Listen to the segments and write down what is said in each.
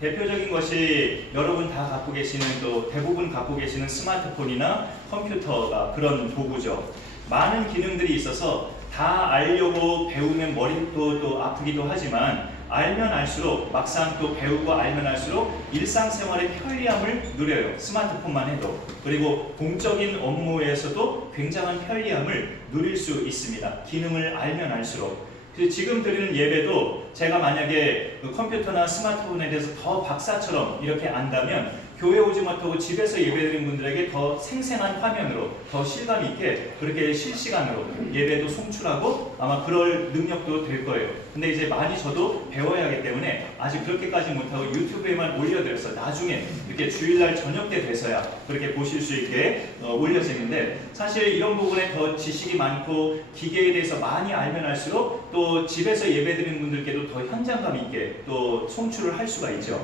대표적인 것이 여러분 다 갖고 계시는, 또 대부분 갖고 계시는 스마트폰이나 컴퓨터가 그런 도구죠. 많은 기능들이 있어서 다 알려고 배우면 머리도 또 아프기도 하지만, 알면 알수록, 막상 또 배우고 알면 알수록 일상생활의 편리함을 누려요. 스마트폰만 해도. 그리고 공적인 업무에서도 굉장한 편리함을 누릴 수 있습니다. 기능을 알면 알수록. 지금 드리는 예배도 제가 만약에 그 컴퓨터나 스마트폰에 대해서 더 박사처럼 이렇게 안다면 교회 오지 못하고 집에서 예배드린 분들에게 더 생생한 화면으로, 더 실감 있게 그렇게 실시간으로 예배도 송출하고 아마 그럴 능력도 될 거예요. 근데 이제 많이 저도 배워야 하기 때문에 아직 그렇게까지 못하고 유튜브에만 올려드려서 나중에 이렇게 주일날 저녁 때 돼서야 그렇게 보실 수 있게 올려지는데, 사실 이런 부분에 더 지식이 많고 기계에 대해서 많이 알면 알수록 또 집에서 예배드리는 분들께도 더 현장감 있게 또 송출을 할 수가 있죠.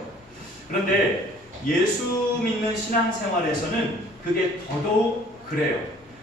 그런데 예수 믿는 신앙생활에서는 그게 더더욱 그래요.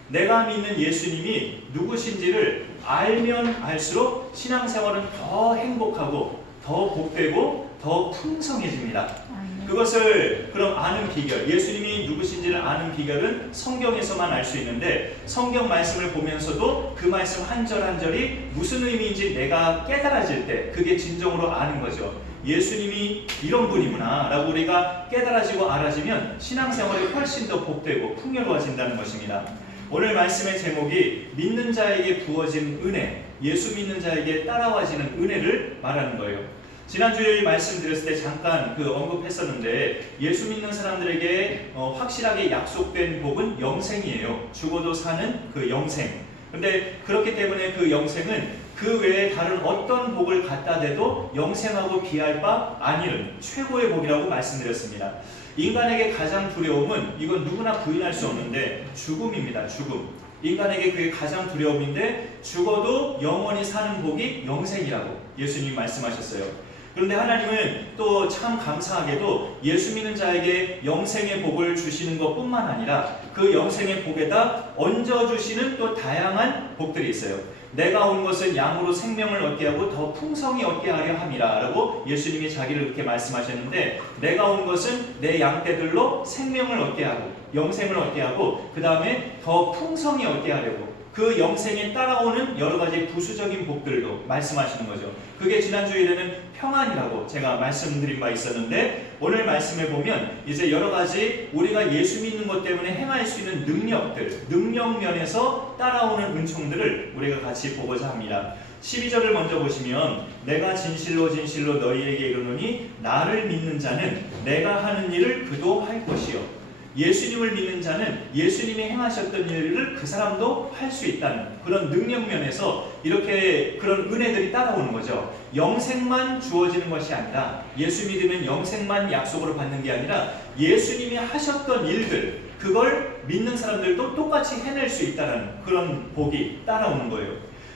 내가 믿는 예수님이 누구신지를 알면 알수록 신앙생활은 더 행복하고 더 복되고 더 풍성해집니다. 그것을 그럼 아는 비결, 예수님이 누구신지를 아는 비결은 성경에서만 알 수 있는데, 성경 말씀을 보면서도 그 말씀 한 절 한 절이 무슨 의미인지 내가 깨달아질 때 그게 진정으로 아는 거죠. 예수님이 이런 분이구나 라고 우리가 깨달아지고 알아지면 신앙생활이 훨씬 더 복되고 풍요로워진다는 것입니다. 오늘 말씀의 제목이 믿는 자에게 부어진 은혜, 예수 믿는 자에게 따라와지는 은혜를 말하는 거예요. 지난주에 말씀드렸을 때 잠깐 언급했었는데, 예수 믿는 사람들에게 확실하게 약속된 복은 영생이에요. 죽어도 사는 그 영생. 근데 그렇기 때문에 그 영생은 그 외에 다른 어떤 복을 갖다 대도 영생하고 비할 바 아니는 최고의 복이라고 말씀드렸습니다. 인간에게 가장 두려움은, 이건 누구나 부인할 수 없는데, 죽음입니다. 죽음. 인간에게 그게 가장 두려움인데, 죽어도 영원히 사는 복이 영생이라고 예수님이 말씀하셨어요. 그런데 하나님은 또 참 감사하게도 예수 믿는 자에게 영생의 복을 주시는 것뿐만 아니라 그 영생의 복에다 얹어주시는 또 다양한 복들이 있어요. 내가 온 것은 양으로 생명을 얻게 하고 더 풍성히 얻게 하려 함이라 라고 예수님이 자기를 그렇게 말씀하셨는데, 내가 온 것은 내 양떼들로 생명을 얻게 하고 영생을 얻게 하고 그 다음에 더 풍성히 얻게 하려고, 그 영생에 따라오는 여러 가지 부수적인 복들도 말씀하시는 거죠. 그게 지난주에는 평안이라고 제가 말씀드린 바 있었는데, 오늘 말씀에 보면 이제 여러 가지 우리가 예수 믿는 것 때문에 행할 수 있는 능력들, 능력 면에서 따라오는 은총들을 우리가 같이 보고자 합니다. 12절을 먼저 보시면, 내가 진실로 진실로 너희에게 이르노니 나를 믿는 자는 내가 하는 일을 그도 할 것이요. 예수님을 믿는 자는 예수님이 행하셨던 일을 그 사람도 할 수 있다는 그런 능력 면에서 이렇게 그런 은혜들이 따라오는 거죠. 영생만 주어지는 것이 아니라, 예수 믿으면 영생만 약속으로 받는 게 아니라 예수님이 하셨던 일들, 그걸 믿는 사람들도 똑같이 해낼 수 있다는 그런 복이 따라오는 거예요.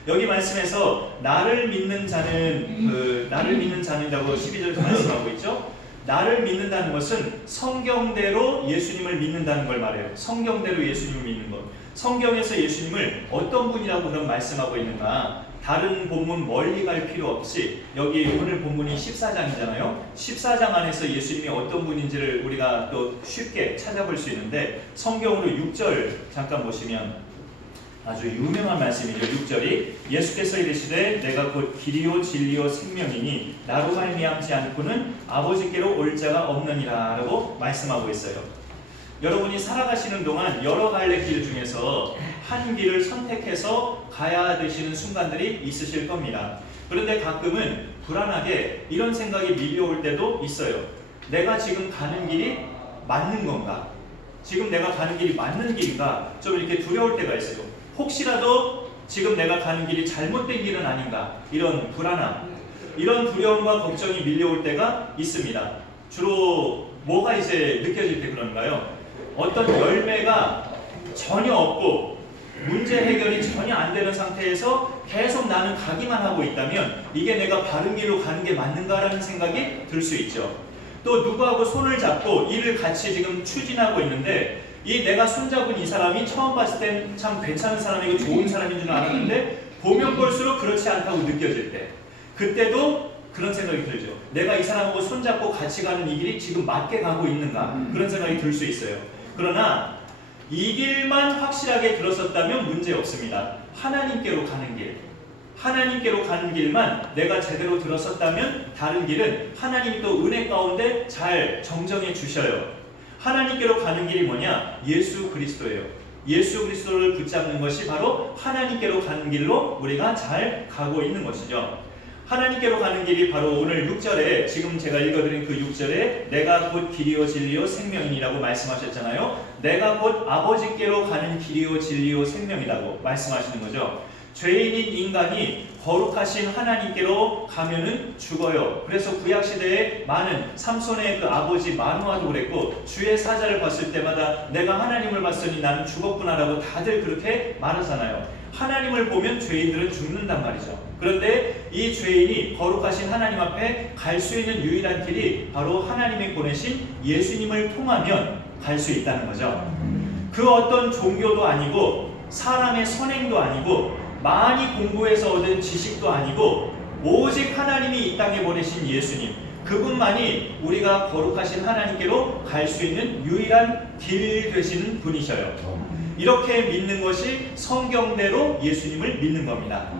여기 말씀에서 나를 믿는 자는, 나를 믿는 자는이라고 12절에서 말씀하고 있죠. 나를 믿는다는 것은 성경대로 예수님을 믿는다는 걸 말해요. 성경대로 예수님을 믿는 것. 성경에서 예수님을 어떤 분이라고 그런 말씀하고 있는가? 다른 본문 멀리 갈 필요 없이, 여기 오늘 본문이 14장이잖아요. 14장 안에서 예수님이 어떤 분인지를 우리가 또 쉽게 찾아볼 수 있는데, 성경으로 6절 잠깐 보시면 아주 유명한 말씀이죠. 6절이 예수께서 이르시되 내가 곧 길이요 진리요 생명이니 나로 말미암지 않고는 아버지께로 올 자가 없느니라 라고 말씀하고 있어요. 여러분이 살아가시는 동안 여러 갈래 길 중에서 한 길을 선택해서 가야 되시는 순간들이 있으실 겁니다. 그런데 가끔은 불안하게 이런 생각이 밀려올 때도 있어요. 내가 지금 가는 길이 맞는 건가? 지금 내가 가는 길이 맞는 길인가? 좀 이렇게 두려울 때가 있어요. 혹시라도 지금 내가 가는 길이 잘못된 길은 아닌가? 이런 불안함, 이런 두려움과 걱정이 밀려올 때가 있습니다. 주로 뭐가 이제 느껴질 때 그런가요? 어떤 열매가 전혀 없고 문제 해결이 전혀 안 되는 상태에서 계속 나는 가기만 하고 있다면, 이게 내가 바른 길로 가는 게 맞는가라는 생각이 들 수 있죠. 또 누구하고 손을 잡고 일을 같이 지금 추진하고 있는데, 이 내가 손잡은 이 사람이 처음 봤을 땐 참 괜찮은 사람이고 좋은 사람인 줄 알았는데 보면 볼수록 그렇지 않다고 느껴질 때, 그때도 그런 생각이 들죠. 내가 이 사람하고 손잡고 같이 가는 이 길이 지금 맞게 가고 있는가, 그런 생각이 들 수 있어요. 그러나 이 길만 확실하게 들었었다면 문제 없습니다. 하나님께로 가는 길, 하나님께로 가는 길만 내가 제대로 들었었다면 다른 길은 하나님이 또 은혜 가운데 잘 정정해 주셔요. 하나님께로 가는 길이 뭐냐? 예수 그리스도예요. 예수 그리스도를 붙잡는 것이 바로 하나님께로 가는 길로 우리가 잘 가고 있는 것이죠. 하나님께로 가는 길이 바로 오늘 6절에, 지금 제가 읽어드린 그 6절에 내가 곧 길이요 진리요 생명이라고 말씀하셨잖아요. 내가 곧 아버지께로 가는 길이요 진리요 생명이라고 말씀하시는 거죠. 죄인인 인간이 거룩하신 하나님께로 가면은 죽어요. 그래서 구약시대에 많은 삼손의 그 아버지 마누아도 그랬고, 주의 사자를 봤을 때마다 내가 하나님을 봤으니 나는 죽었구나라고 다들 그렇게 말하잖아요. 하나님을 보면 죄인들은 죽는단 말이죠. 그런데 이 죄인이 거룩하신 하나님 앞에 갈 수 있는 유일한 길이 바로 하나님이 보내신 예수님을 통하면 갈 수 있다는 거죠. 그 어떤 종교도 아니고 사람의 선행도 아니고 많이 공부해서 얻은 지식도 아니고 오직 하나님이 이 땅에 보내신 예수님, 그분만이 우리가 거룩하신 하나님께로 갈 수 있는 유일한 길 되시는 분이셔요. 이렇게 믿는 것이 성경대로 예수님을 믿는 겁니다.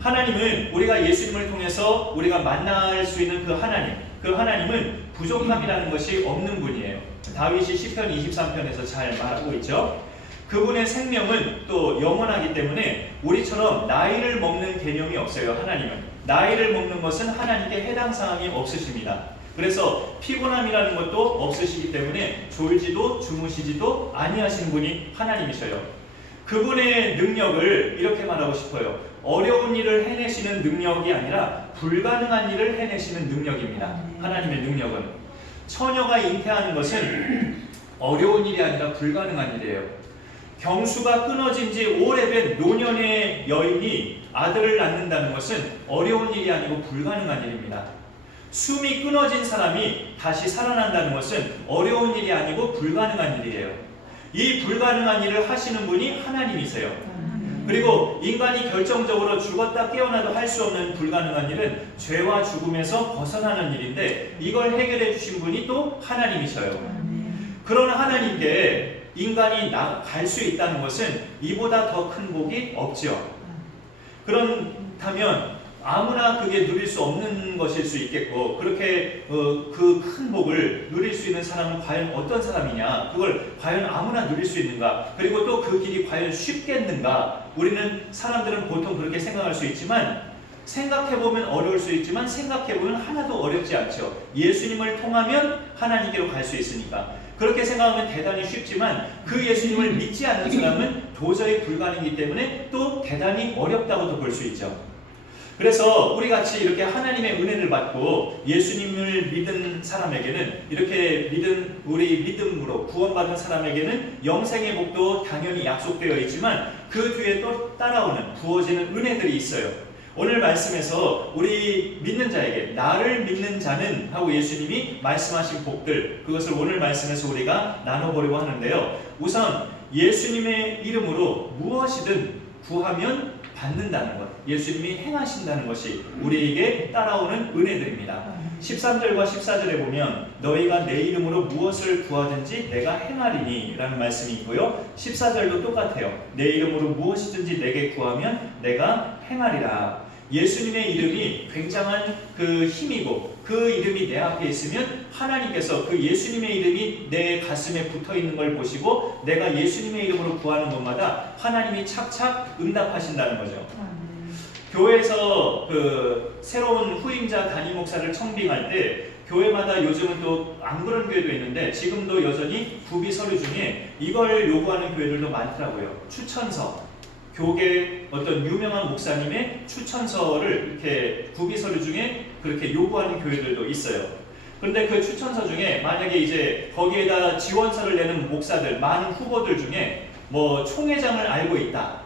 하나님은 우리가 예수님을 통해서 우리가 만날 수 있는 그 하나님은 부족함이라는 것이 없는 분이에요. 다윗이 시편 23편에서 잘 말하고 있죠. 그분의 생명은 또 영원하기 때문에 우리처럼 나이를 먹는 개념이 없어요. 하나님은 나이를 먹는 것은 하나님께 해당 사항이 없으십니다. 그래서 피곤함이라는 것도 없으시기 때문에 졸지도 주무시지도 아니하시는 분이 하나님이셔요. 그분의 능력을 이렇게 말하고 싶어요. 어려운 일을 해내시는 능력이 아니라 불가능한 일을 해내시는 능력입니다. 하나님의 능력은 처녀가 잉태하는 것은 어려운 일이 아니라 불가능한 일이에요. 경수가 끊어진 지 오래된 노년의 여인이 아들을 낳는다는 것은 어려운 일이 아니고 불가능한 일입니다. 숨이 끊어진 사람이 다시 살아난다는 것은 어려운 일이 아니고 불가능한 일이에요. 이 불가능한 일을 하시는 분이 하나님이세요. 그리고 인간이 결정적으로 죽었다 깨어나도 할 수 없는 불가능한 일은 죄와 죽음에서 벗어나는 일인데, 이걸 해결해 주신 분이 또 하나님이셔요. 그런 하나님께 인간이 갈 수 있다는 것은 이보다 더 큰 복이 없죠. 그렇다면 아무나 그게 누릴 수 없는 것일 수 있겠고, 그렇게 그 큰 복을 누릴 수 있는 사람은 과연 어떤 사람이냐, 그걸 과연 아무나 누릴 수 있는가, 그리고 또 그 길이 과연 쉽겠는가. 우리는 사람들은 보통 그렇게 생각할 수 있지만, 생각해보면 어려울 수 있지만 생각해보면 하나도 어렵지 않죠. 예수님을 통하면 하나님께로 갈 수 있으니까. 그렇게 생각하면 대단히 쉽지만 그 예수님을 믿지 않는 사람은 도저히 불가능이기 때문에 또 대단히 어렵다고도 볼 수 있죠. 그래서 우리 같이 이렇게 하나님의 은혜를 받고 예수님을 믿은 사람에게는, 이렇게 우리 믿음으로 구원받은 사람에게는 영생의 복도 당연히 약속되어 있지만 그 뒤에 또 따라오는 부어지는 은혜들이 있어요. 오늘 말씀에서 우리 믿는 자에게, 나를 믿는 자는 하고 예수님이 말씀하신 복들, 그것을 오늘 말씀에서 우리가 나눠보려고 하는데요. 우선 예수님의 이름으로 무엇이든 구하면 받는다는 것, 예수님이 행하신다는 것이 우리에게 따라오는 은혜들입니다. 13절과 14절에 보면 너희가 내 이름으로 무엇을 구하든지 내가 행하리니 라는 말씀이 있고요. 14절도 똑같아요. 내 이름으로 무엇이든지 내게 구하면 내가 행하리라. 예수님의 이름이 굉장한 그 힘이고, 그 이름이 내 앞에 있으면 하나님께서 그 예수님의 이름이 내 가슴에 붙어 있는 걸 보시고 내가 예수님의 이름으로 구하는 것마다 하나님이 착착 응답하신다는 거죠. 교회에서 그 새로운 후임자 담임 목사를 청빙할 때 교회마다 요즘은 또 안 그런 교회도 있는데 지금도 여전히 구비 서류 중에 이걸 요구하는 교회들도 많더라고요. 추천서, 교계 어떤 유명한 목사님의 추천서를 이렇게 구비 서류 중에 그렇게 요구하는 교회들도 있어요. 그런데 그 추천서 중에 만약에 이제 거기에다 지원서를 내는 목사들, 많은 후보들 중에 총회장을 알고 있다,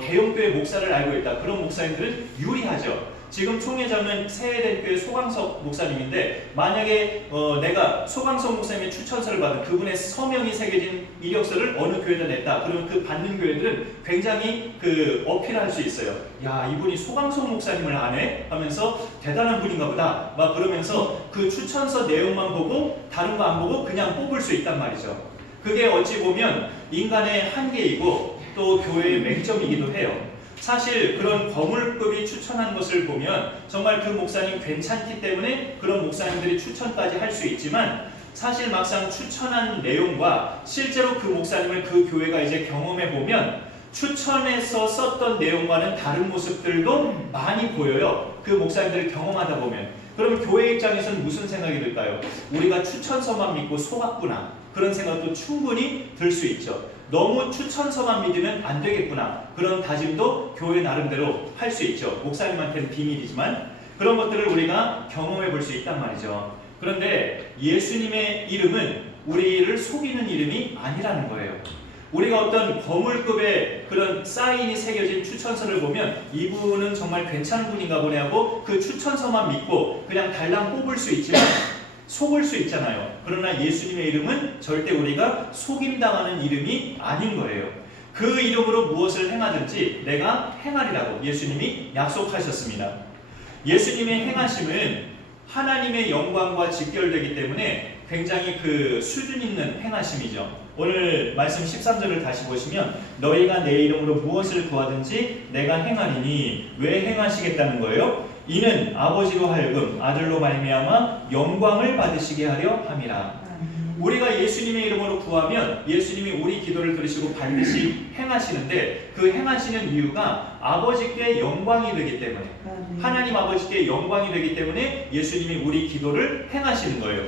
대형교회 목사를 알고 있다, 그런 목사님들은 유리하죠. 지금 총회장은 세해대교회 소강석 목사님인데 만약에 내가 소강석 목사님의 추천서를 받은 그분의 서명이 새겨진 이력서를 어느 교회에다 냈다. 그러면 그 받는 교회들은 굉장히 어필할 수 있어요. 야, 이분이 소강석 목사님을 아네? 하면서 대단한 분인가 보다. 막 그러면서 그 추천서 내용만 보고 다른 거 안 보고 그냥 뽑을 수 있단 말이죠. 그게 어찌 보면 인간의 한계이고 또 교회의 맹점이기도 해요. 사실 그런 거물급이 추천한 것을 보면 정말 그 목사님 괜찮기 때문에 그런 목사님들이 추천까지 할 수 있지만 사실 막상 추천한 내용과 실제로 그 목사님을 그 교회가 이제 경험해 보면 추천해서 썼던 내용과는 다른 모습들도 많이 보여요. 그 목사님들을 경험하다 보면. 그럼 교회 입장에서는 무슨 생각이 들까요? 우리가 추천서만 믿고 속았구나. 그런 생각도 충분히 들 수 있죠. 너무 추천서만 믿으면 안 되겠구나. 그런 다짐도 교회 나름대로 할 수 있죠. 목사님한테는 비밀이지만 그런 것들을 우리가 경험해 볼 수 있단 말이죠. 그런데 예수님의 이름은 우리를 속이는 이름이 아니라는 거예요. 우리가 어떤 거물급의 그런 사인이 새겨진 추천서를 보면 이분은 정말 괜찮은 분인가 보네 하고 그 추천서만 믿고 그냥 달랑 뽑을 수 있지만 속을 수 있잖아요. 그러나 예수님의 이름은 절대 우리가 속임당하는 이름이 아닌 거예요. 그 이름으로 무엇을 행하든지 내가 행하리라고 예수님이 약속하셨습니다. 예수님의 행하심은 하나님의 영광과 직결되기 때문에 굉장히 수준 있는 행하심이죠. 오늘 말씀 13절을 다시 보시면 너희가 내 이름으로 무엇을 구하든지 내가 행하리니 왜 행하시겠다는 거예요? 이는 아버지로 하여금 아들로 말미암아 영광을 받으시게 하려 함이라. 우리가 예수님의 이름으로 구하면 예수님이 우리 기도를 들으시고 반드시 행하시는데 그 행하시는 이유가 아버지께 영광이 되기 때문에 하나님 아버지께 영광이 되기 때문에 예수님이 우리 기도를 행하시는 거예요.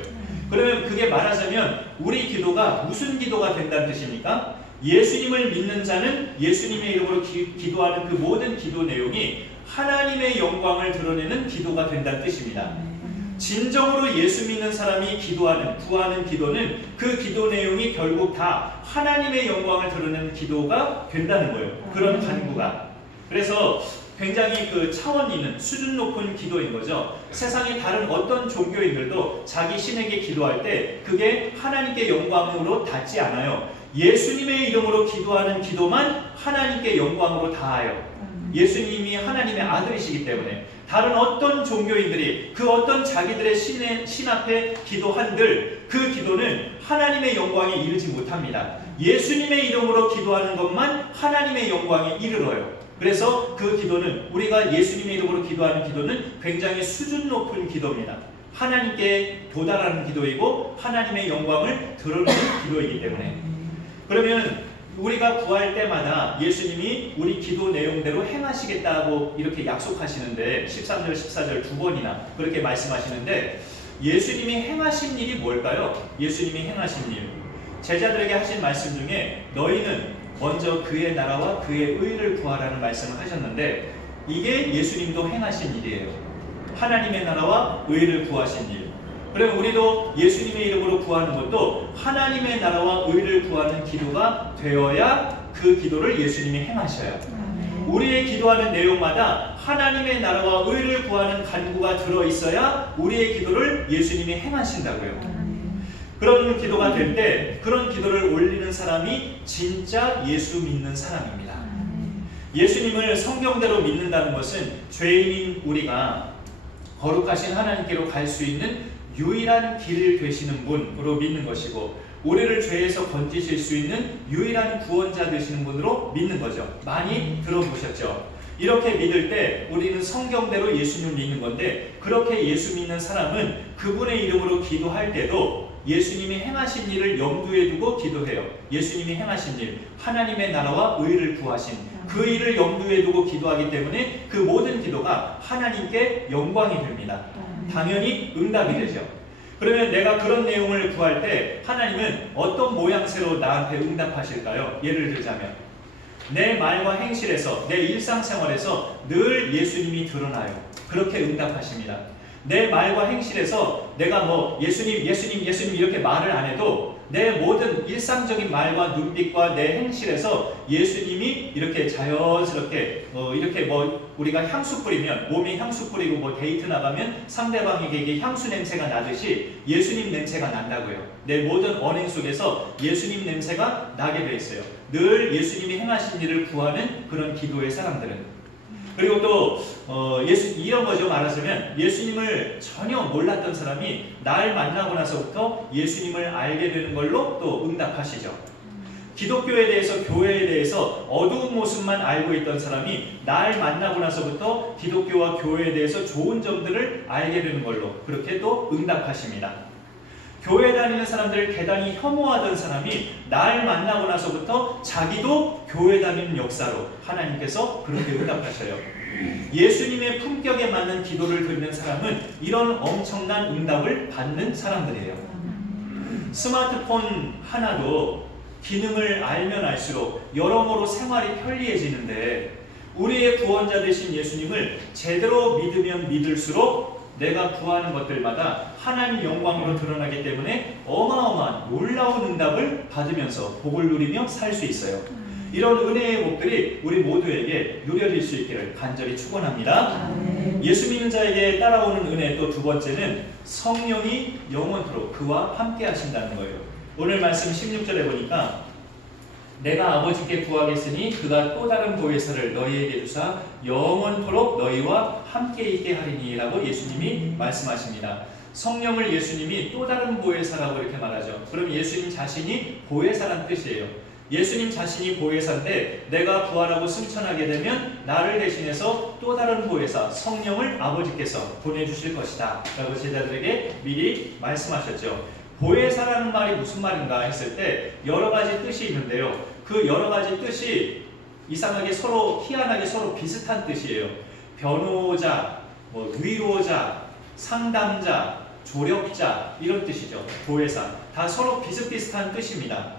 그러면 그게 말하자면 우리 기도가 무슨 기도가 된다는 뜻입니까? 예수님을 믿는 자는 예수님의 이름으로 기도하는 그 모든 기도 내용이 하나님의 영광을 드러내는 기도가 된다는 뜻입니다. 진정으로 예수 믿는 사람이 구하는 기도는 그 기도 내용이 결국 다 하나님의 영광을 드러내는 기도가 된다는 거예요. 그런 간구가. 그래서 굉장히 차원 있는 수준 높은 기도인 거죠. 세상의 다른 어떤 종교인들도 자기 신에게 기도할 때 그게 하나님께 영광으로 닿지 않아요. 예수님의 이름으로 기도하는 기도만 하나님께 영광으로 닿아요. 예수님이 하나님의 아들이시기 때문에 다른 어떤 종교인들이 그 어떤 자기들의 신 앞에 기도한들 그 기도는 하나님의 영광에 이르지 못합니다. 예수님의 이름으로 기도하는 것만 하나님의 영광에 이르러요. 그래서 그 기도는 우리가 예수님의 이름으로 기도하는 기도는 굉장히 수준 높은 기도입니다. 하나님께 도달하는 기도이고 하나님의 영광을 드러내는 기도이기 때문에 그러면 우리가 구할 때마다 예수님이 우리 기도 내용대로 행하시겠다고 이렇게 약속하시는데 13절, 14절 두 번이나 그렇게 말씀하시는데 예수님이 행하신 일이 뭘까요? 예수님이 행하신 일 제자들에게 하신 말씀 중에 너희는 먼저 그의 나라와 그의 의를 구하라는 말씀을 하셨는데 이게 예수님도 행하신 일이에요. 하나님의 나라와 의를 구하신 일. 그럼 우리도 예수님의 이름으로 구하는 것도 하나님의 나라와 의를 구하는 기도가 되어야 그 기도를 예수님이 행하셔요. 우리의 기도하는 내용마다 하나님의 나라와 의를 구하는 간구가 들어있어야 우리의 기도를 예수님이 행하신다고요. 그런 기도가 될 때 그런 기도를 올리는 사람이 진짜 예수 믿는 사람입니다. 예수님을 성경대로 믿는다는 것은 죄인인 우리가 거룩하신 하나님께로 갈 수 있는 유일한 길 되시는 분으로 믿는 것이고 우리를 죄에서 건지실 수 있는 유일한 구원자 되시는 분으로 믿는 거죠. 많이 들어보셨죠? 이렇게 믿을 때 우리는 성경대로 예수님을 믿는 건데 그렇게 예수 믿는 사람은 그분의 이름으로 기도할 때도 예수님이 행하신 일을 염두에 두고 기도해요. 예수님이 행하신 일, 하나님의 나라와 의를 구하신 그 일을 염두에 두고 기도하기 때문에 그 모든 기도가 하나님께 영광이 됩니다. 당연히 응답이 되죠. 그러면 내가 그런 내용을 구할 때 하나님은 어떤 모양새로 나한테 응답하실까요? 예를 들자면 내 말과 행실에서 내 일상생활에서 늘 예수님이 드러나요. 그렇게 응답하십니다. 내 말과 행실에서 내가 뭐 예수님, 예수님, 예수님 이렇게 말을 안 해도 내 모든 일상적인 말과 눈빛과 내 행실에서 예수님이 이렇게 자연스럽게 이렇게 뭐 우리가 향수 뿌리면 몸에 향수 뿌리고 뭐 데이트 나가면 상대방에게 향수 냄새가 나듯이 예수님 냄새가 난다고요. 내 모든 언행 속에서 예수님 냄새가 나게 돼 있어요. 늘 예수님이 행하신 일을 구하는 그런 기도의 사람들은. 그리고 또 이런 거죠. 말하자면 예수님을 전혀 몰랐던 사람이 날 만나고 나서부터 예수님을 알게 되는 걸로 또 응답하시죠. 기독교에 대해서, 교회에 대해서 어두운 모습만 알고 있던 사람이 날 만나고 나서부터 기독교와 교회에 대해서 좋은 점들을 알게 되는 걸로 그렇게 또 응답하십니다. 교회 다니는 사람들을 대단히 혐오하던 사람이 날 만나고 나서부터 자기도 교회 다니는 역사로 하나님께서 그렇게 응답하셔요. 예수님의 품격에 맞는 기도를 드리는 사람은 이런 엄청난 응답을 받는 사람들이에요. 스마트폰 하나도 기능을 알면 알수록 여러모로 생활이 편리해지는데 우리의 구원자 되신 예수님을 제대로 믿으면 믿을수록 내가 구하는 것들마다 하나님 영광으로 드러나기 때문에 어마어마한 놀라운 응답을 받으면서 복을 누리며 살 수 있어요. 이런 은혜의 복들이 우리 모두에게 누려질 수 있기를 간절히 축원합니다. 예수 믿는 자에게 따라오는 은혜 또 두 번째는 성령이 영원토록 그와 함께 하신다는 거예요. 오늘 말씀 16절에 보니까 내가 아버지께 구하겠으니 그가 또 다른 보혜사를 너희에게 주사 영원토록 너희와 함께 있게 하리니 라고 예수님이 말씀하십니다. 성령을 예수님이 또 다른 보혜사라고 이렇게 말하죠. 그럼 예수님 자신이 보혜사란 뜻이에요. 예수님 자신이 보혜사인데 내가 부활하고 승천하게 되면 나를 대신해서 또 다른 보혜사 성령을 아버지께서 보내주실 것이다 라고 제자들에게 미리 말씀하셨죠. 보혜사라는 말이 무슨 말인가 했을 때 여러 가지 뜻이 있는데요. 그 여러 가지 뜻이 이상하게 서로 희한하게 서로 비슷한 뜻이에요. 변호자, 위로자, 상담자, 조력자 이런 뜻이죠. 보혜사 다 서로 비슷비슷한 뜻입니다.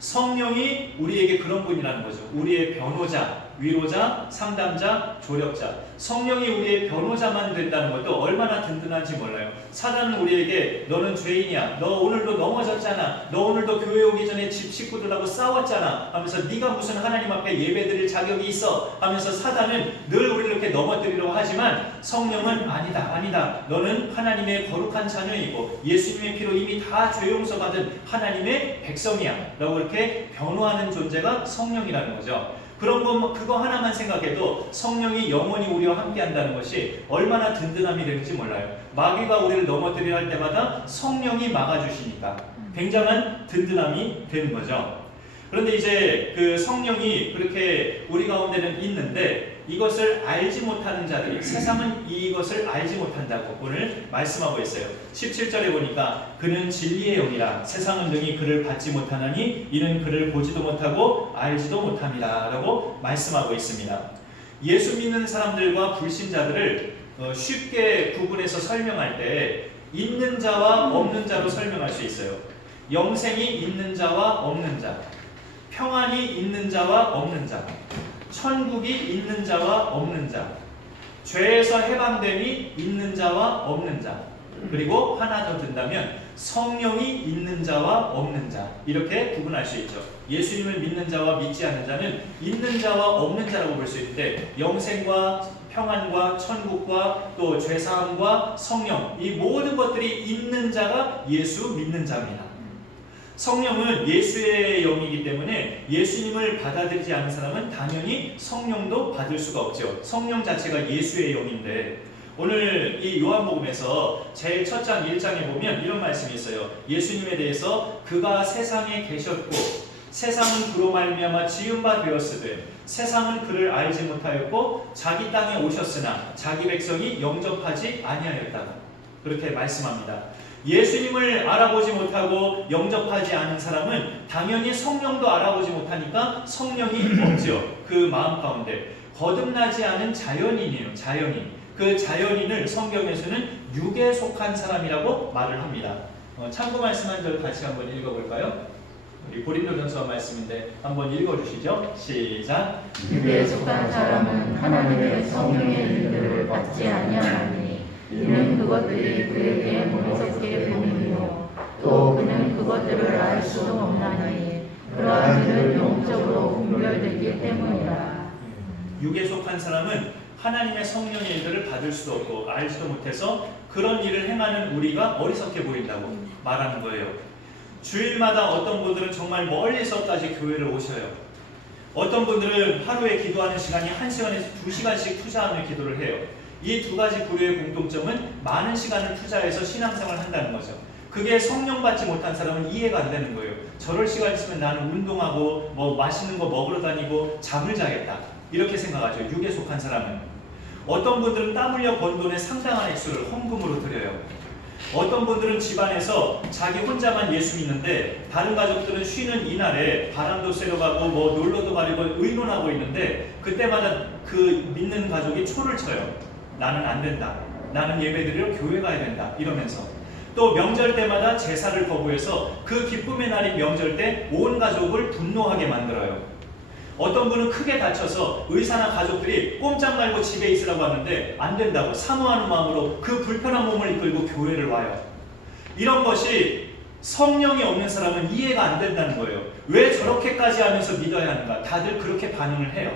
성령이 우리에게 그런 분이라는 거죠. 우리의 변호자, 위로자, 상담자, 조력자. 성령이 우리의 변호자만 된다는 것도 얼마나 든든한지 몰라요. 사단은 우리에게 너는 죄인이야. 너 오늘도 넘어졌잖아. 너 오늘도 교회 오기 전에 집 식구들하고 싸웠잖아. 하면서 네가 무슨 하나님 앞에 예배드릴 자격이 있어. 하면서 사단은 늘 우리를 이렇게 넘어뜨리려고 하지만 성령은 아니다. 너는 하나님의 거룩한 자녀이고 예수님의 피로 이미 다 죄 용서받은 하나님의 백성이야. 라고 이렇게 변호하는 존재가 성령이라는 거죠. 그거 하나만 생각해도 성령이 영원히 우리와 함께 한다는 것이 얼마나 든든함이 되는지 몰라요. 마귀가 우리를 넘어뜨리려 할 때마다 성령이 막아주시니까 굉장한 든든함이 되는 거죠. 그런데 이제 그 성령이 그렇게 우리 가운데는 있는데 이것을 알지 못하는 자들이 세상은 이것을 알지 못한다고 오늘 말씀하고 있어요. 17절에 보니까 그는 진리의 영이라 세상은 능히 그를 받지 못하나니 이는 그를 보지도 못하고 알지도 못함이라 라고 말씀하고 있습니다. 예수 믿는 사람들과 불신자들을 쉽게 구분해서 설명할 때 있는 자와 없는 자로 설명할 수 있어요. 영생이 있는 자와 없는 자, 평안이 있는 자와 없는 자, 천국이 있는 자와 없는 자, 죄에서 해방됨이 있는 자와 없는 자, 그리고 하나 더 든다면 성령이 있는 자와 없는 자 이렇게 구분할 수 있죠. 예수님을 믿는 자와 믿지 않는 자는 있는 자와 없는 자라고 볼 수 있는데 영생과 평안과 천국과 또 죄사함과 성령 이 모든 것들이 있는 자가 예수 믿는 자입니다. 성령은 예수의 영이기 때문에 예수님을 받아들이지 않는 사람은 당연히 성령도 받을 수가 없죠. 성령 자체가 예수의 영인데 오늘 이 요한복음에서 제일 첫 장 1장에 보면 이런 말씀이 있어요. 예수님에 대해서 그가 세상에 계셨고 세상은 그로 말미암아 지은 바 되었으되 세상은 그를 알지 못하였고 자기 땅에 오셨으나 자기 백성이 영접하지 아니하였다. 그렇게 말씀합니다. 예수님을 알아보지 못하고 영접하지 않은 사람은 당연히 성령도 알아보지 못하니까 성령이 없죠. 그 마음 가운데 거듭나지 않은 자연인이에요. 자연인. 그 자연인을 성경에서는 육에 속한 사람이라고 말을 합니다. 참고 말씀 한 절 같이 한번 읽어볼까요? 우리 고린도전서 말씀인데 한번 읽어주시죠. 시작. 육에 속한 사람은 하나님의 성령의 인도를 받지 아니하나니 이는 그것들이 그에게 무섭게 보이며 또 그는 그것들을 알 수도 없나니 그러한 일은 영적으로 분별되기 때문이라. 육에 속한 사람은 하나님의 성령의 일들을 받을 수도 없고 알지도 못해서 그런 일을 행하는 우리가 어리석게 보인다고 말하는 거예요. 주일마다 어떤 분들은 정말 멀리서까지 교회를 오셔요. 어떤 분들은 하루에 기도하는 시간이 1시간에서 2시간씩 투자하며 기도를 해요. 이 두 가지 부류의 공통점은 많은 시간을 투자해서 신앙생활을 한다는 거죠. 그게 성령 받지 못한 사람은 이해가 안 되는 거예요. 저럴 시간 있으면 나는 운동하고 뭐 맛있는 거 먹으러 다니고 잠을 자겠다 이렇게 생각하죠. 육에 속한 사람은. 어떤 분들은 땀 흘려 번 돈의 상당한 액수를 헌금으로 드려요. 어떤 분들은 집안에서 자기 혼자만 예수 믿는데 다른 가족들은 쉬는 이날에 바람도 쐬러 가고 뭐 놀러도 가려고 의논하고 있는데 그때마다 그 믿는 가족이 초를 쳐요. 나는 안 된다. 나는 예배드리러 교회 가야 된다. 이러면서 또 명절 때마다 제사를 거부해서 그 기쁨의 날인 명절 때 온 가족을 분노하게 만들어요. 어떤 분은 크게 다쳐서 의사나 가족들이 꼼짝 말고 집에 있으라고 하는데 안 된다고 사모하는 마음으로 그 불편한 몸을 이끌고 교회를 와요. 이런 것이 성령이 없는 사람은 이해가 안 된다는 거예요. 왜 저렇게까지 하면서 믿어야 하는가? 다들 그렇게 반응을 해요.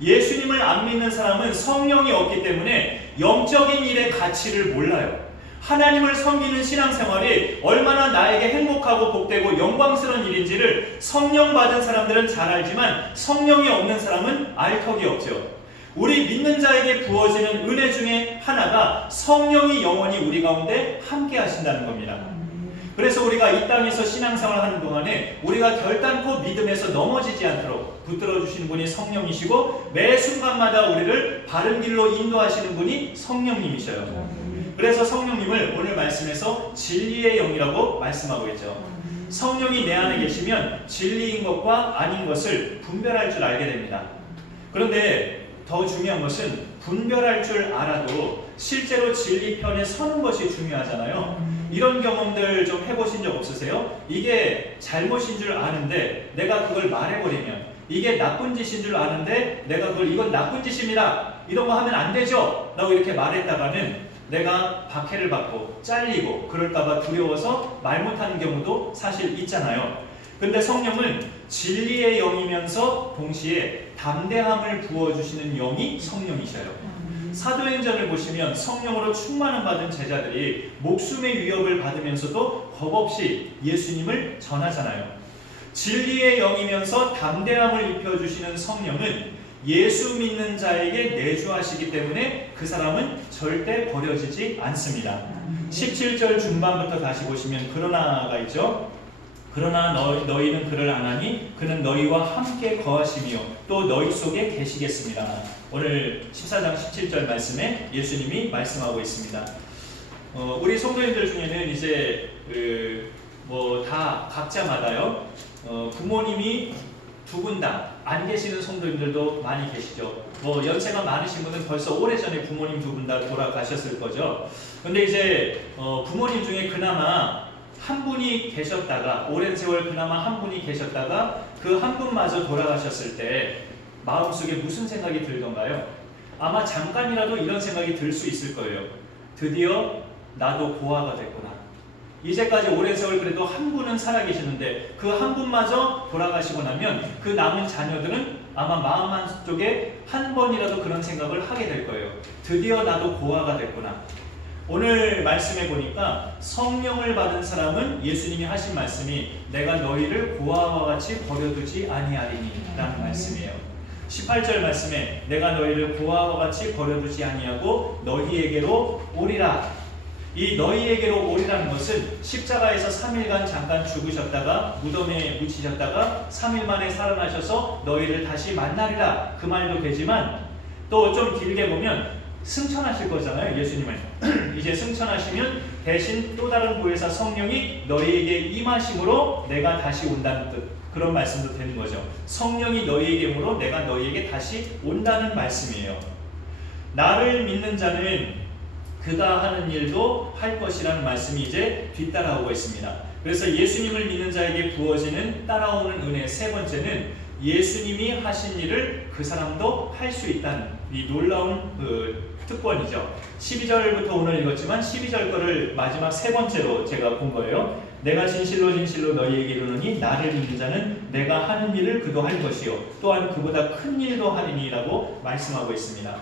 예수님을 안 믿는 사람은 성령이 없기 때문에 영적인 일의 가치를 몰라요. 하나님을 섬기는 신앙생활이 얼마나 나에게 행복하고 복되고 영광스러운 일인지를 성령 받은 사람들은 잘 알지만 성령이 없는 사람은 알 턱이 없죠. 우리 믿는 자에게 부어지는 은혜 중에 하나가 성령이 영원히 우리 가운데 함께 하신다는 겁니다. 그래서 우리가 이 땅에서 신앙생활 하는 동안에 우리가 결단코 믿음에서 넘어지지 않도록 붙들어 주시는 분이 성령이시고 매 순간마다 우리를 바른 길로 인도하시는 분이 성령님이셔요. 그래서 성령님을 오늘 말씀에서 진리의 영이라고 말씀하고 있죠. 성령이 내 안에 계시면 진리인 것과 아닌 것을 분별할 줄 알게 됩니다. 그런데 더 중요한 것은 분별할 줄 알아도 실제로 진리 편에 서는 것이 중요하잖아요. 이런 경험들 좀 해보신 적 없으세요? 이게 잘못인 줄 아는데 내가 그걸 말해버리면, 이게 나쁜 짓인 줄 아는데 내가 그걸 이건 나쁜 짓입니다, 이런 거 하면 안 되죠 라고 이렇게 말했다가는 내가 박해를 받고 잘리고 그럴까봐 두려워서 말 못하는 경우도 사실 있잖아요. 근데 성령은 진리의 영이면서 동시에 담대함을 부어주시는 영이 성령이셔요. 사도행전을 보시면 성령으로 충만을 받은 제자들이 목숨의 위협을 받으면서도 겁없이 예수님을 전하잖아요. 진리의 영이면서 담대함을 입혀주시는 성령은 예수 믿는 자에게 내주하시기 때문에 그 사람은 절대 버려지지 않습니다. 17절 중반부터 다시 보시면 그러나가 있죠. 그러나 너희는 그를 아나니 그는 너희와 함께 거하시며 또 너희 속에 계시겠습니다. 오늘 14장 17절 말씀에 예수님이 말씀하고 있습니다. 우리 성도님들 중에는 이제 다 각자마다요 부모님이 두 분 다 안 계시는 성도님들도 많이 계시죠. 연세가 많으신 분은 벌써 오래전에 부모님 두 분 다 돌아가셨을 거죠. 근데 이제 부모님 중에 그나마 한 분이 계셨다가, 오랜 세월 그나마 한 분이 계셨다가 그 한 분마저 돌아가셨을 때 마음속에 무슨 생각이 들던가요? 아마 잠깐이라도 이런 생각이 들 수 있을 거예요. 드디어 나도 고아가 됐구나. 이제까지 오랜 세월 그래도 한 분은 살아계시는데 그 한 분마저 돌아가시고 나면 그 남은 자녀들은 아마 마음 한쪽에 한 번이라도 그런 생각을 하게 될 거예요. 드디어 나도 고아가 됐구나. 오늘 말씀해 보니까 성령을 받은 사람은 예수님이 하신 말씀이 내가 너희를 고아와 같이 버려두지 아니하리니 라는 말씀이에요. 18절 말씀에 내가 너희를 고아와 같이 버려두지 아니하고 너희에게로 오리라. 이 너희에게로 오리라는 것은 십자가에서 3일간 잠깐 죽으셨다가 무덤에 묻히셨다가 3일 만에 살아나셔서 너희를 다시 만나리라, 그 말도 되지만 또 좀 길게 보면 승천하실 거잖아요, 예수님을. 이제 승천하시면 대신 또 다른 보혜사 성령이 너희에게 임하심으로 내가 다시 온다는 뜻, 그런 말씀도 되는 거죠. 성령이 너희에게 임으로 내가 너희에게 다시 온다는 말씀이에요. 나를 믿는 자는 그가 하는 일도 할 것이라는 말씀이 이제 뒤따라오고 있습니다. 그래서 예수님을 믿는 자에게 부어지는 따라오는 은혜 세 번째는 예수님이 하신 일을 그 사람도 할 수 있다는 이 놀라운 특권이죠. 12절부터 오늘 읽었지만 12절 거를 마지막 세 번째로 제가 본 거예요. 내가 진실로 진실로 너희에게 이르노니 나를 믿는 자는 내가 하는 일을 그도 할 것이요 또한 그보다 큰 일도 하리니라고 말씀하고 있습니다.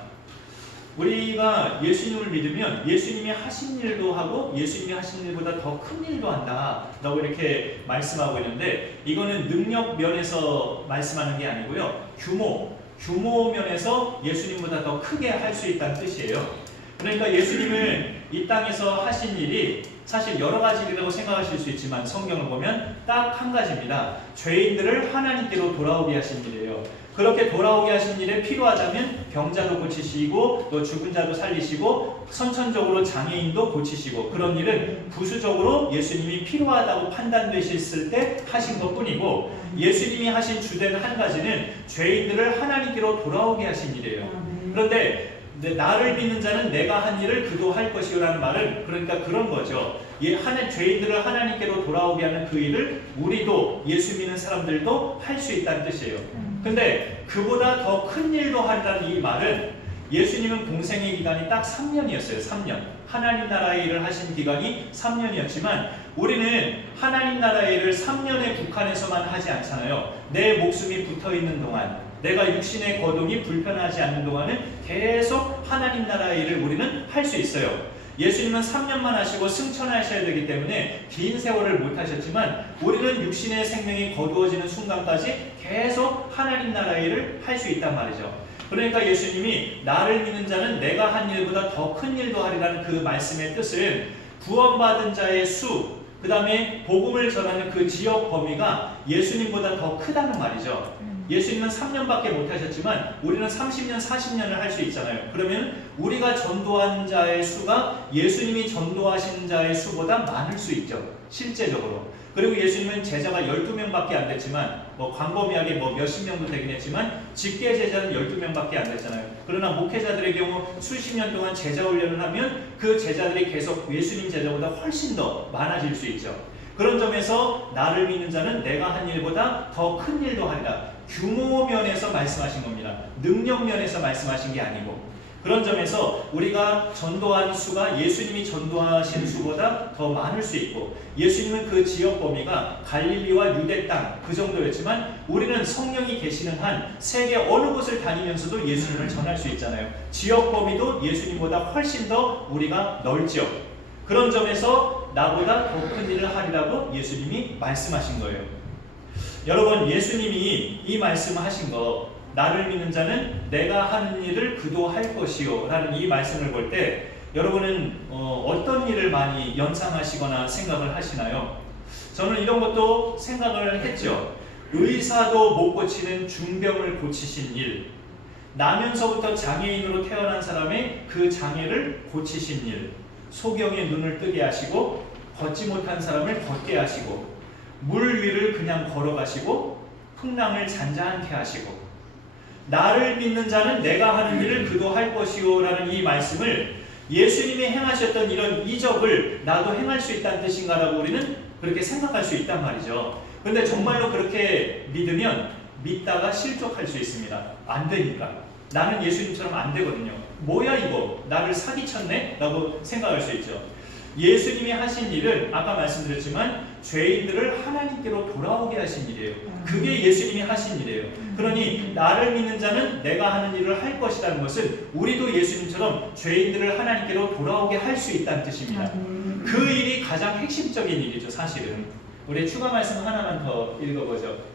우리가 예수님을 믿으면 예수님이 하신 일도 하고 예수님이 하신 일보다 더 큰 일도 한다 라고 이렇게 말씀하고 있는데, 이거는 능력 면에서 말씀하는 게 아니고요, 규모 면에서 예수님보다 더 크게 할 수 있다는 뜻이에요. 그러니까 예수님은 이 땅에서 하신 일이 사실 여러 가지 일이라고 생각하실 수 있지만 성경을 보면 딱 한 가지입니다. 죄인들을 하나님께로 돌아오게 하신 일이에요. 그렇게 돌아오게 하신 일에 필요하다면 병자도 고치시고 또 죽은 자도 살리시고 선천적으로 장애인도 고치시고, 그런 일은 부수적으로 예수님이 필요하다고 판단되셨을 때 하신 것뿐이고, 예수님이 하신 주된 한 가지는 죄인들을 하나님께로 돌아오게 하신 일이에요. 그런데 나를 믿는 자는 내가 한 일을 그도 할 것이요라는 말은 그러니까 그런 거죠. 죄인들을 하나님께로 돌아오게 하는 그 일을 우리도, 예수 믿는 사람들도 할 수 있다는 뜻이에요. 근데 그보다 더 큰 일도 하리라는 이 말은, 예수님은 공생의 기간이 딱 3년이었어요. 3년. 하나님 나라의 일을 하신 기간이 3년이었지만 우리는 하나님 나라의 일을 3년에 국한해서만 하지 않잖아요. 내 목숨이 붙어있는 동안, 내가 육신의 거동이 불편하지 않는 동안은 계속 하나님 나라의 일을 우리는 할 수 있어요. 예수님은 3년만 하시고 승천하셔야 되기 때문에 긴 세월을 못 하셨지만 우리는 육신의 생명이 거두어지는 순간까지 계속 하나님 나라의 일을 할 수 있단 말이죠. 그러니까 예수님이 나를 믿는 자는 내가 한 일보다 더 큰 일도 하리라는 그 말씀의 뜻은, 구원받은 자의 수, 그 다음에 복음을 전하는 그 지역 범위가 예수님보다 더 크다는 말이죠. 예수님은 3년밖에 못 하셨지만 우리는 30년, 40년을 할 수 있잖아요. 그러면 우리가 전도한 자의 수가 예수님이 전도하신 자의 수보다 많을 수 있죠, 실제적으로. 그리고 예수님은 제자가 12명밖에 안 됐지만, 광범위하게 몇십 명도 되긴 했지만 직계 제자는 12명밖에 안 됐잖아요. 그러나 목회자들의 경우 수십 년 동안 제자 훈련을 하면 그 제자들이 계속 예수님 제자보다 훨씬 더 많아질 수 있죠. 그런 점에서 나를 믿는 자는 내가 한 일보다 더 큰 일도 하리라. 규모 면에서 말씀하신 겁니다. 능력 면에서 말씀하신 게 아니고. 그런 점에서 우리가 전도한 수가 예수님이 전도하신 수보다 더 많을 수 있고, 예수님은 그 지역 범위가 갈릴리와 유대 땅 그 정도였지만 우리는 성령이 계시는 한 세계 어느 곳을 다니면서도 예수님을 전할 수 있잖아요. 지역 범위도 예수님보다 훨씬 더 우리가 넓죠. 그런 점에서 나보다 더 큰 일을 하리라고 예수님이 말씀하신 거예요. 여러분, 예수님이 이 말씀을 하신 거, 나를 믿는 자는 내가 하는 일을 그도 할 것이요 라는 이 말씀을 볼 때 여러분은 어떤 일을 많이 연상하시거나 생각을 하시나요? 저는 이런 것도 생각을 했죠. 의사도 못 고치는 중병을 고치신 일, 나면서부터 장애인으로 태어난 사람의 그 장애를 고치신 일, 소경의 눈을 뜨게 하시고 걷지 못한 사람을 걷게 하시고 물 위를 그냥 걸어가시고 풍랑을 잔잔케 하시고, 나를 믿는 자는 내가 하는 일을 그도 할 것이요 라는 이 말씀을, 예수님이 행하셨던 이런 이적을 나도 행할 수 있다는 뜻인가라고 우리는 그렇게 생각할 수 있단 말이죠. 그런데 정말로 그렇게 믿으면 믿다가 실족할 수 있습니다. 안 되니까. 나는 예수님처럼 안 되거든요. 뭐야 이거, 나를 사기쳤네? 라고 생각할 수 있죠. 예수님이 하신 일은 아까 말씀드렸지만 죄인들을 하나님께로 돌아오게 하신 일이에요. 그게 예수님이 하신 일이에요. 그러니 나를 믿는 자는 내가 하는 일을 할 것이라는 것은 우리도 예수님처럼 죄인들을 하나님께로 돌아오게 할 수 있다는 뜻입니다. 그 일이 가장 핵심적인 일이죠, 사실은. 우리 추가 말씀 하나만 더 읽어보죠.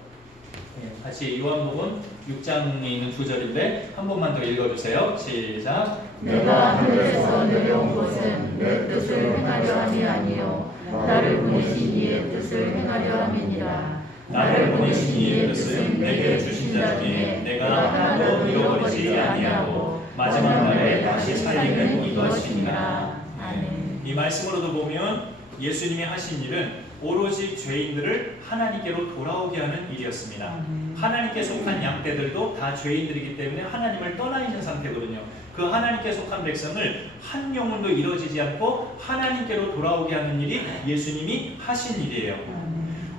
같이 요한복음 6장에 있는 2절인데 한 번만 더 읽어주세요. 시작. 내가 하늘에서 내려온 것은 내 뜻을 행하려 함이 아니요 나를 보내신 이의 뜻을 행하려 함이니라. 나를 보내신 이의 뜻은 내게 주신 자 중에 내가 하나도 잃어버리지 아니하고 마지막 날에 다시 살리는 이것이니라. 아멘. 이 말씀으로도 보면 예수님이 하신 일은 오로지 죄인들을 하나님께로 돌아오게 하는 일이었습니다. 하나님께 속한 양떼들도 다 죄인들이기 때문에 하나님을 떠나 있는 상태거든요. 그 하나님께 속한 백성을 한 영혼도 잃어지지 않고 하나님께로 돌아오게 하는 일이 예수님이 하신 일이에요.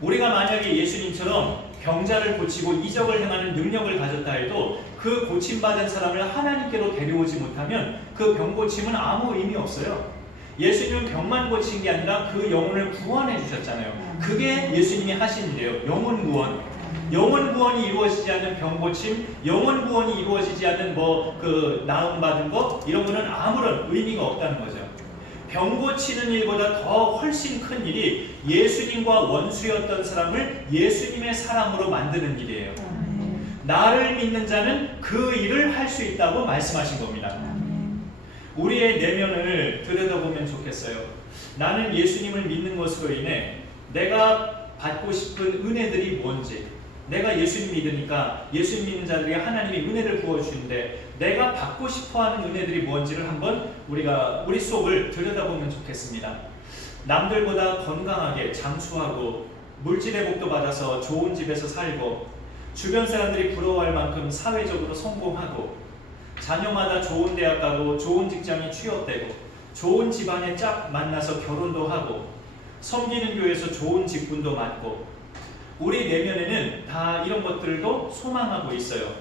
우리가 만약에 예수님처럼 병자를 고치고 이적을 행하는 능력을 가졌다 해도 그 고침받은 사람을 하나님께로 데려오지 못하면 그 병 고침은 아무 의미 없어요. 예수님은 병만 고친 게 아니라 그 영혼을 구원해 주셨잖아요. 그게 예수님이 하신 일이에요. 영혼 구원. 영혼 구원이 이루어지지 않는 병 고침, 영혼 구원이 이루어지지 않는 나음 받은 거, 이런 거는 아무런 의미가 없다는 거죠. 병 고치는 일보다 더 훨씬 큰 일이 예수님과 원수였던 사람을 예수님의 사람으로 만드는 일이에요. 나를 믿는 자는 그 일을 할 수 있다고 말씀하신 겁니다. 우리의 내면을 들여다보면 좋겠어요. 나는 예수님을 믿는 것으로 인해 내가 받고 싶은 은혜들이 뭔지, 내가 예수님 믿으니까 예수님 믿는 자들에게 하나님이 은혜를 부어주시는데 내가 받고 싶어하는 은혜들이 뭔지를 한번 우리 속을 들여다보면 좋겠습니다. 남들보다 건강하게 장수하고 물질회복도 받아서 좋은 집에서 살고 주변 사람들이 부러워할 만큼 사회적으로 성공하고 자녀마다 좋은 대학 가고 좋은 직장에 취업되고 좋은 집안에 짝 만나서 결혼도 하고 섬기는 교회에서 좋은 직분도 맡고 우리 내면에는 다 이런 것들도 소망하고 있어요.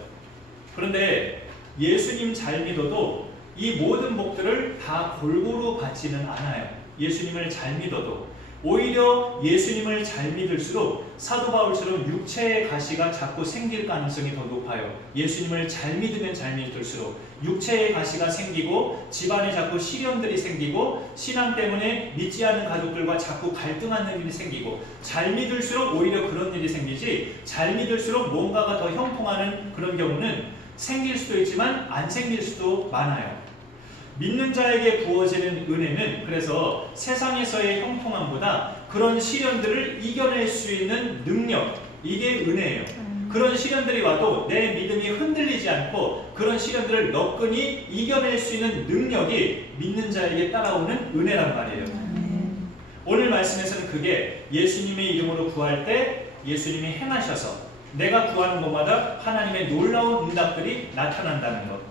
그런데 예수님 잘 믿어도 이 모든 복들을 다 골고루 받지는 않아요. 예수님을 잘 믿어도 오히려 예수님을 잘 믿을수록 사도 바울처럼 육체의 가시가 자꾸 생길 가능성이 더 높아요. 예수님을 잘 믿으면 잘 믿을수록 육체의 가시가 생기고 집안에 자꾸 시련들이 생기고 신앙 때문에 믿지 않는 가족들과 자꾸 갈등하는 일이 생기고 잘 믿을수록 오히려 그런 일이 생기지 잘 믿을수록 뭔가가 더 형통하는 그런 경우는 생길 수도 있지만 안 생길 수도 많아요. 믿는 자에게 부어지는 은혜는 그래서 세상에서의 형통함보다 그런 시련들을 이겨낼 수 있는 능력, 이게 은혜예요. 그런 시련들이 와도 내 믿음이 흔들리지 않고 그런 시련들을 너끈히 이겨낼 수 있는 능력이 믿는 자에게 따라오는 은혜란 말이에요. 오늘 말씀에서는 그게 예수님의 이름으로 구할 때 예수님이 행하셔서 내가 구하는 곳마다 하나님의 놀라운 응답들이 나타난다는 것.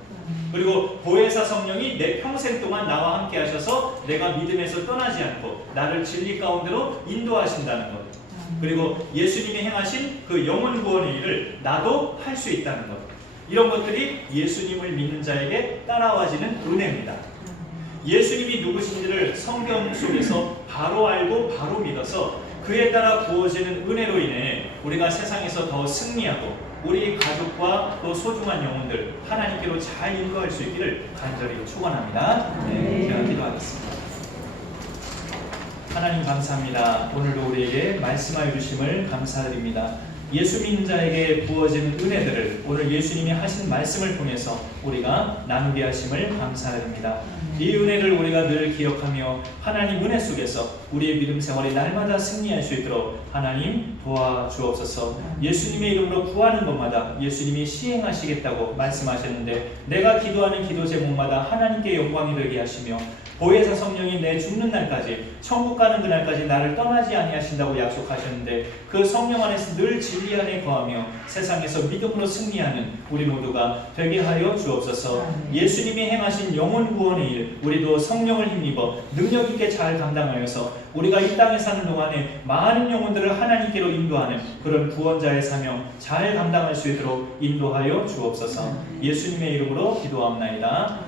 그리고 보혜사 성령이 내 평생 동안 나와 함께 하셔서 내가 믿음에서 떠나지 않고 나를 진리 가운데로 인도하신다는 것. 그리고 예수님이 행하신 그 영혼 구원의 일을 나도 할 수 있다는 것. 이런 것들이 예수님을 믿는 자에게 따라와지는 은혜입니다. 예수님이 누구신지를 성경 속에서 바로 알고 바로 믿어서 그에 따라 부어지는 은혜로 인해 우리가 세상에서 더 승리하고 우리 가족과 또 소중한 영혼들 하나님께로 잘 인도할 수 있기를 간절히 축원합니다. 네, 제가 기도하겠습니다. 하나님 감사합니다. 오늘도 우리에게 말씀하여 주심을 감사드립니다. 예수 믿는 자에게 부어지는 은혜들을 오늘 예수님이 하신 말씀을 통해서 우리가 나누게 하심을 감사드립니다. 이 은혜를 우리가 늘 기억하며 하나님 은혜 속에서 우리의 믿음 생활이 날마다 승리할 수 있도록 하나님 도와주옵소서. 예수님의 이름으로 구하는 것마다 예수님이 시행하시겠다고 말씀하셨는데 내가 기도하는 기도 제목마다 하나님께 영광이 되게 하시며 보혜사 성령이 내 죽는 날까지 천국 가는 그날까지 나를 떠나지 아니하신다고 약속하셨는데 그 성령 안에서 늘 진리 안에 거하며 세상에서 믿음으로 승리하는 우리 모두가 되게 하여 주옵소서. 예수님이 행하신 영혼 구원의 일 우리도 성령을 힘입어 능력 있게 잘 감당하여서 우리가 이 땅에 사는 동안에 많은 영혼들을 하나님께로 인도하는 그런 구원자의 사명 잘 감당할 수 있도록 인도하여 주옵소서. 예수님의 이름으로 기도합나이다.